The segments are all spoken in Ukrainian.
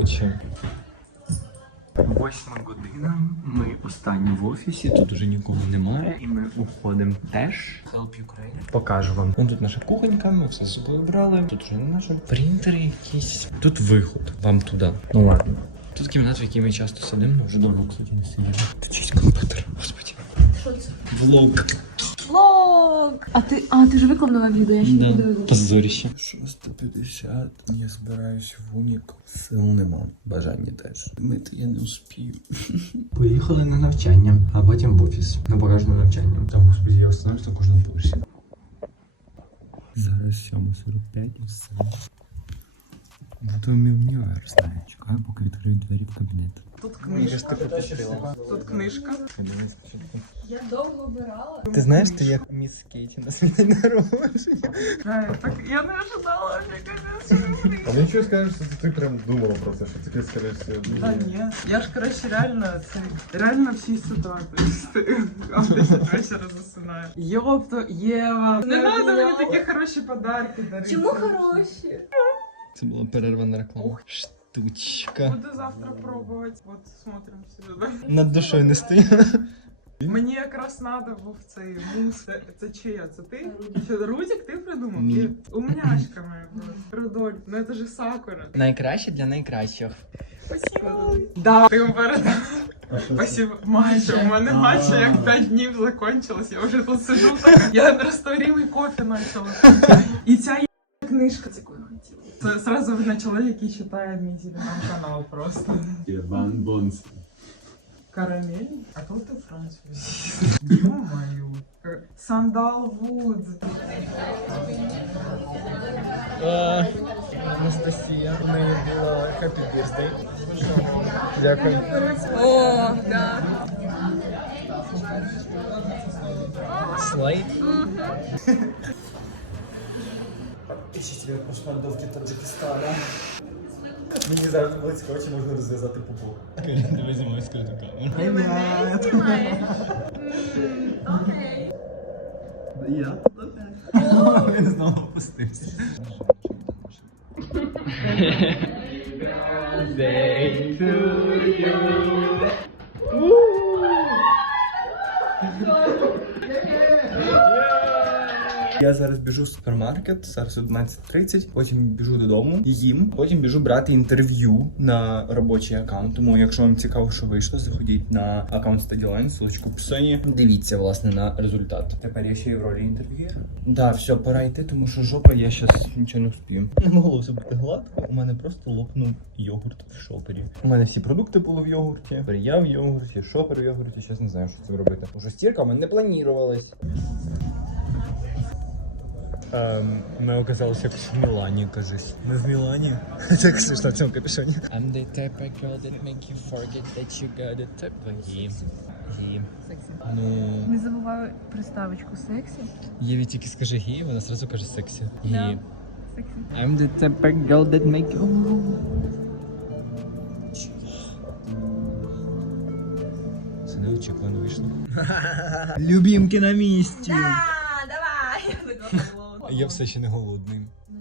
Коротше. Восьма година. Ми останні в офісі. Тут уже нікого немає. І ми уходимо теж. Help Ukraine. Покажу вам. Ну, тут наша кухонька, ми все з собою брали. Тут вже не наші принтери якісь. Тут виход. Вам туди. Ну ладно. Тут кімната, в якій ми часто сидимо. Ми вже довго, кстати, не сиділи. Тут чийсь комп'ютер. Господи. Що це? Влог. Влог! А ти, а, ти ж викладала відео, я ще не дивилася. Позоріще. 650. Я збираюсь в унік. Сил нема. Бажання теж. Мити я не успію. Поїхали на навчання, а потім в офіс. На багажне навчання. Та господи, я останусь на кожному поверсі. Зараз 7.45 і все. Мій універ знає. Чекаю, поки відкриють двері в кабінет. Тут книжка. Тут книжка. Я довго обирала. Ти знаєш, ти як міс Кейті на свій день народження? Е, Так я не ожидала, що А мені що скажеш, що ти прям думала про це, що таке скоріше всього. Та ні. Я ж коротше реально це реально всі ситуації. А в 10 вечора засинаю. Йопто, Єва. Не треба мені такі хороші подарки дарити. Чому хороші? Це була перерва на рекламу. Штучка. Буду завтра пробувати. От смотрим сюди. Над душою не стоїть. Мені якраз треба був цей мус. Це, це чия? Це ти? Чи Рудік ти придумав? Ні. Умняшка моя була. Рудольф, ну це ж Сакура. Найкраще для найкращих. Спасибо. Да, ти передав. Спасибо. Майже, у мене майже як 5 днів закончилось, я вже тут сижу така. Я растворимий кофе почала. І ця є книжка. Це сразу видно чоловік, який читає мій телеграм-канал просто. Іван Бонс. Карамель? А тут і Франція. Ё-моё. Сандал Вуд. Анастасія, в неї була Happy Birthday. Дякую. О, да. Слайд. Тисячі пошмандовки Таджикистана. Мені завжди було цікаво, чи можна розв'язати пупок. Давай знімай скриту камеру. Окей. Я Він знову опустився. Я зараз біжу в супермаркет, зараз 11.30, потім біжу додому, їм, потім біжу брати інтерв'ю на робочий аккаунт. Тому, якщо вам цікаво, що вийшло, заходіть на аккаунт Stadioline, ссылочку в описанні. Дивіться, власне, на результат. Тепер я ще й в ролі інтерв'єра. Да, все, пора йти, тому що жопа, я щас нічого не встиг. Не могло все бути гладко, у мене просто лопнув йогурт в шопері. У мене всі продукти були в йогурті, я в йогурті, шопер в йогурті, щас не знаю, що це робити. Уже стірка у мене не планувалась. Ем, ми оказалися якось в Мілані, кажись. Ми в Мілані. Так смішно в цьому капюшоні. I'm the type of girl that make you forget that you got a type of him. Him. Ну, Не забуваю приставочку сексі. Єві тільки скаже гей, вона зразу каже сексі. Да. Сексі. I'm the type of girl that make you... Це неочікувано вийшло. Любімки на місці! А! Я все ще не голодний.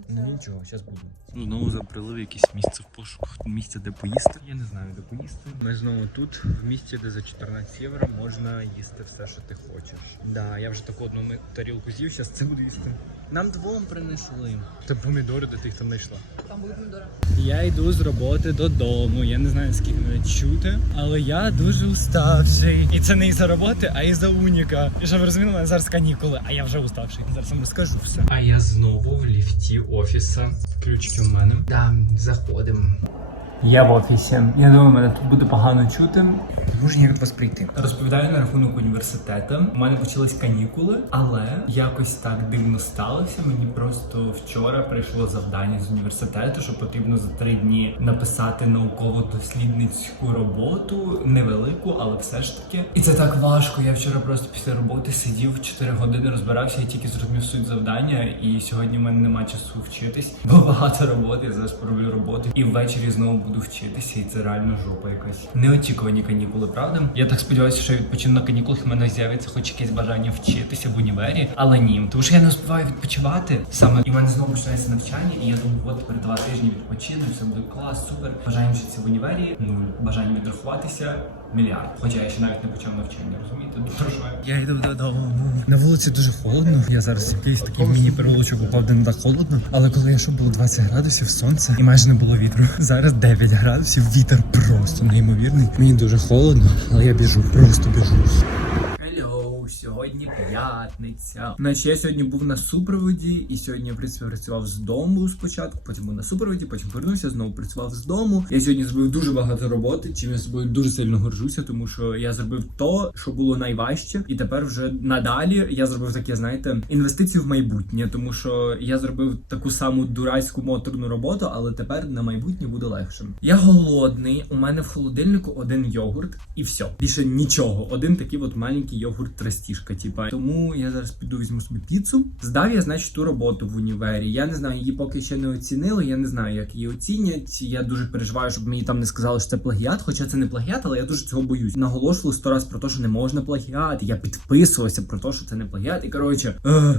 Ну нічого, зараз буду. Знову забрали в якесь місце в пошуках місце де поїсти. Я не знаю, де поїсти. Ми знову тут, в місці, де за 14 євро можна їсти все, що ти хочеш. Да, я вже таку одну тарілку з'їв, зараз це буду їсти. Нам двом принесли. Та помідори, де ти їх там знайшла. Там були помідори. Я йду з роботи додому. Я не знаю, скільки мене чути, але я дуже уставший. І це не із-за роботи, а із-за уніка. І щоб ви розуміли, мене зараз канікули, а я вже уставший. Зараз вам розкажу все. А я знову в ліфті офіса. Ключки в мене. Да, заходимо. Я в офісі. Я думаю, мене тут буде погано чути. Можу ніяк вас прийти. Розповідаю на рахунок університету. У мене почались канікули, але якось так дивно сталося. Мені просто вчора прийшло завдання з університету, що потрібно за три дні написати науково-дослідницьку роботу, невелику, але все ж таки. І це так важко. Я вчора просто після роботи сидів 4 години, розбирався і тільки зрозумів суть завдання. І сьогодні в мене немає часу вчитись. Бо багато роботи. Я зараз пороблю роботу. І ввечері знову буду вчитися, і це реально жопа якась. Неочікувані канікули, правда? Я так сподіваюся, що я відпочину на канікулах, в мене з'явиться хоч якесь бажання вчитися в універі, але ні, тому що я не успіваю відпочивати саме. І в мене знову починається навчання, і я думаю, от тепер два тижні відпочину, все буде клас, супер. Бажаємо вчитися в універі, ну бажання відрахуватися. Мільярд. Хоча я ще навіть не почав навчання, розумієте? Дуже я йду додому. На вулиці дуже холодно. Я зараз якийсь такий міні-переулочок упав, де не так холодно. Але коли я йшов, було 20 градусів сонце і майже не було вітру. Зараз 9 градусів, вітер просто неймовірний. Мені дуже холодно, але я біжу, просто біжу. П'ятниця. Значить, я сьогодні був на супроводі, і сьогодні в принципі працював з дому спочатку, потім був на супроводі, потім повернувся, знову працював з дому. Я сьогодні зробив дуже багато роботи, чим я собою дуже сильно горжуся, тому що я зробив то, що було найважче, і тепер вже надалі я зробив таке, знаєте, інвестицію в майбутнє, тому що я зробив таку саму дурацьку моторну роботу, але тепер на майбутнє буде легше. Я голодний. У мене в холодильнику один йогурт і все. Більше нічого. Один такий от маленький йогурт трастішка. Типа тому я зараз піду візьму собі піцу. Здав я, значить, ту роботу в універі. Я не знаю, її поки ще не оцінили. Я не знаю, як її оцінять. Я дуже переживаю, щоб мені там не сказали, що це плагіат. Хоча це не плагіат, але я дуже цього боюсь. Наголошували сто раз про те, що не можна плагіат. Я підписувався про те, що це не плагіат. І коротше,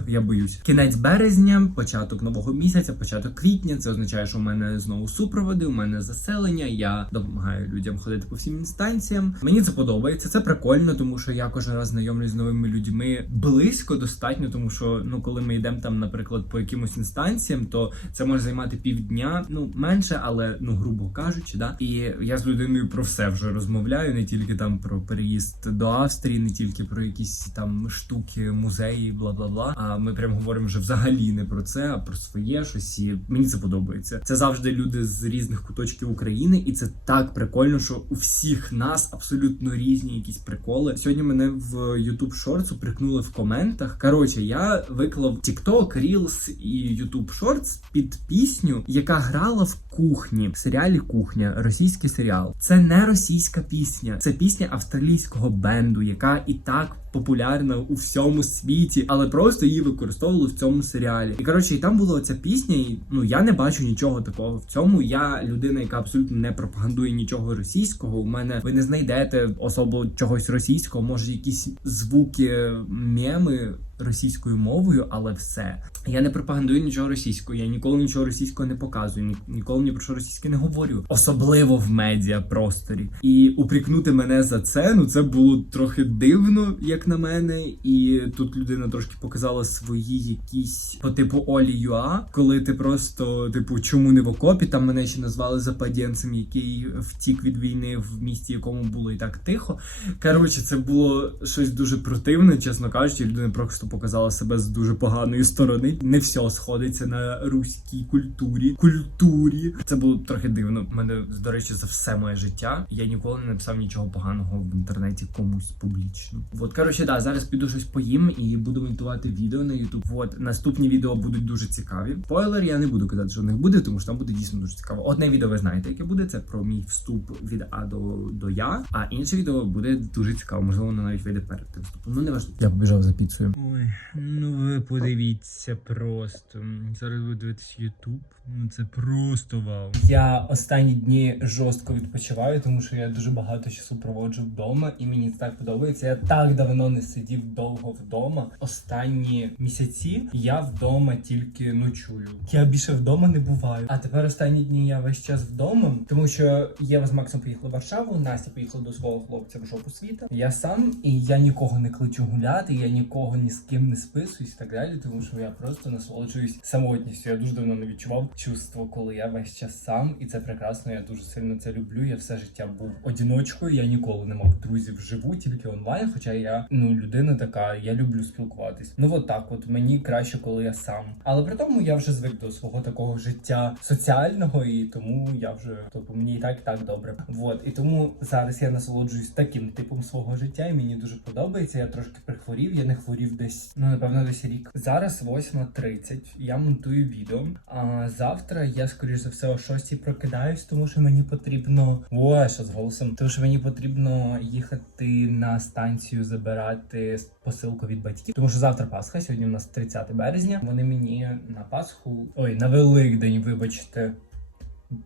я боюсь. Кінець березня, початок нового місяця, початок квітня. Це означає, що у мене знову супроводи, у мене заселення. Я допомагаю людям ходити по всім інстанціям. Мені це подобається. Це прикольно, тому що я кожен раз знайомлюсь з новими людьми близько достатньо, тому що ну коли ми йдемо там, наприклад, по якимось інстанціям, то це може займати півдня, ну менше, але ну грубо кажучи, да. І я з людиною про все вже розмовляю, не тільки там про переїзд до Австрії, не тільки про якісь там штуки, музеї, бла бла бла. А ми прям говоримо вже взагалі не про це, а про своє щось. І мені це подобається. Це завжди люди з різних куточків України, і це так прикольно, що у всіх нас абсолютно різні якісь приколи. Сьогодні мене в YouTube Shorts упрекнули в коментах. Коротше, я виклав TikTok, Reels і YouTube Shorts під пісню, яка грала в кухні в серіалі Кухня, російський серіал. Це не російська пісня, це пісня австралійського бенду, яка і так. Популярна у всьому світі, але просто її використовували в цьому серіалі. І коротше, і там була ця пісня, і ну я не бачу нічого такого в цьому. Я людина, яка абсолютно не пропагандує нічого російського. У мене ви не знайдете особо чогось російського, може якісь звуки, меми російською мовою, але все. Я не пропагандую нічого російського. Я ніколи нічого російського не показую, ні, ніколи ні про що російське не говорю, особливо в медіа просторі. І упрікнути мене за це, ну це було трохи дивно, як на мене. І тут людина трошки показала свої якісь по типу Олі Юа, коли ти просто, типу, чому не в окопі? Там мене ще назвали западенцем, який втік від війни в місті, якому було і так тихо. Коротше, це було щось дуже противне, чесно кажучи, людина просто показала себе з дуже поганої сторони. Не все сходиться на руській культурі. Культурі це було трохи дивно. У мене до речі, за все моє життя. Я ніколи не написав нічого поганого в інтернеті комусь публічно. От коротше, да, зараз піду щось поїм і буду монтувати відео на YouTube. От наступні відео будуть дуже цікаві. Спойлер, я не буду казати, що в них буде, тому що там буде дійсно дуже цікаво. Одне відео ви знаєте, яке буде. Це про мій вступ від А до, до Я. А інше відео буде дуже цікаво. Можливо, воно навіть вийде перед тим вступом. Ну не важливо. Я побіжав за піцею. Ой, ну ви подивіться просто. Зараз ви дивитесь Ютуб. Ну це просто вау. Я останні дні жорстко відпочиваю, тому що я дуже багато часу проводжу вдома, і мені так подобається. Я так давно не сидів довго вдома. Останні місяці я вдома тільки ночую. Я більше вдома не буваю. А тепер останні дні я весь час вдома, тому що Єва з Максом поїхали в Варшаву, Настя поїхала до свого хлопця в жопу світа. Я сам і я нікого не кличу гуляти, я нікого ні з ким не списуюсь так далі, тому що я просто насолоджуюсь самотністю. Я дуже давно не відчував чувство, коли я весь час сам, і це прекрасно. Я дуже сильно це люблю. Я все життя був одіночкою. Я ніколи не мав друзів вживу, тільки онлайн. Хоча я ну людина така, я люблю спілкуватись. Ну от так, от мені краще, коли я сам. Але при тому я вже звик до свого такого життя соціального, і тому я вже тобто мені і так і так добре. Вот і тому зараз я насолоджуюсь таким типом свого життя, і мені дуже подобається. Я трошки прихворів. Я не хворів десь ну напевно десь рік. Зараз 8.30, Я монтую відео. А завтра я скоріш за все о 6 прокидаюсь, тому що мені потрібно. О, що з голосом. Тому що мені потрібно їхати на станцію забирати посилку від батьків. Тому що завтра Пасха, сьогодні у нас 30 березня. Вони мені на Пасху, ой, на Великдень, вибачте.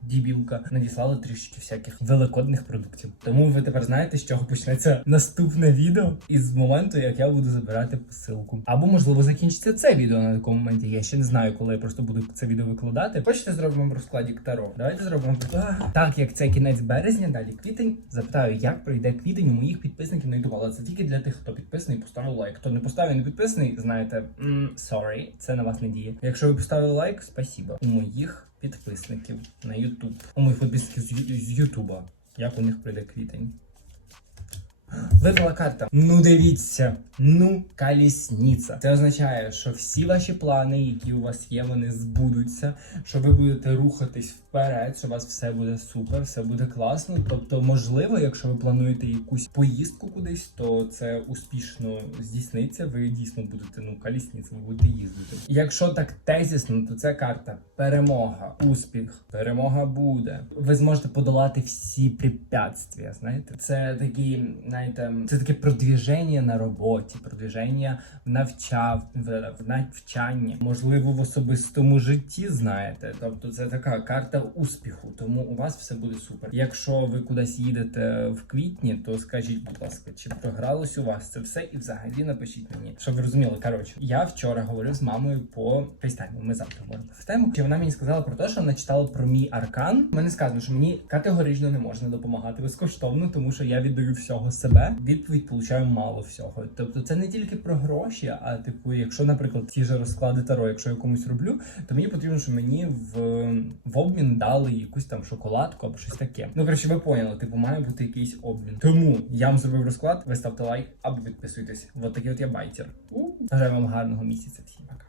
Дібілка, надіслали трішки всяких великодних продуктів. Тому ви тепер знаєте, з чого почнеться наступне відео із моменту, як я буду забирати посилку. Або можливо закінчиться це відео на такому моменті. Я ще не знаю, коли я просто буду це відео викладати. Хочете зробимо розкладі Таро? Давайте зробимо так, як це кінець березня, далі квітень. Запитаю, як пройде квітень у моїх підписників на YouTube. Але це тільки для тих, хто підписаний, поставив лайк. Хто не поставив не підписаний, знаєте, sorry, це на вас не діє. Якщо ви поставили лайк, спасибо. У моїх підписників на YouTube. У моїх підписників з Ютуба. Як у них прийде квітень? Випала карта. Ну дивіться, ну калісниця. Це означає, що всі ваші плани, які у вас є, вони збудуться. Що ви будете рухатись вперед, що у вас все буде супер, все буде класно. Тобто, можливо, якщо ви плануєте якусь поїздку кудись, то це успішно здійсниться. Ви дійсно будете ну калісниця, ви будете їздити. Якщо так тезісно, то це карта перемога, успіх, перемога буде. Ви зможете подолати всі препятствия. Знаєте, це такі, знаєте, це таке продвіження на роботі, продвіження в навчав в, в навчанні, можливо, в особистому житті. Знаєте, тобто це така карта успіху. Тому у вас все буде супер. Якщо ви кудись їдете в квітні, то скажіть, будь ласка, чи програлось у вас це все? І взагалі напишіть мені, щоб ви розуміли. Коротше, я вчора говорив з мамою по фейстайму. Ми завтра говоримо по фейстайму. Чи вона мені сказала про те, що вона читала про мій аркан. Мене сказано, що мені категорично не можна допомагати безкоштовно, тому що я віддаю всього себе. Відповідь получаю мало всього. Тобто, це не тільки про гроші, а типу, якщо, наприклад, ті ж розклади таро, якщо я комусь роблю, то мені потрібно, щоб мені в, в обмін дали якусь там шоколадку або щось таке. Ну коротше, ви поняли, типу, має бути якийсь обмін. Тому я вам зробив розклад, ви ставте лайк або підписуйтесь. Вот такий от я байтер. Бажаю вам гарного місяця. Всім пока.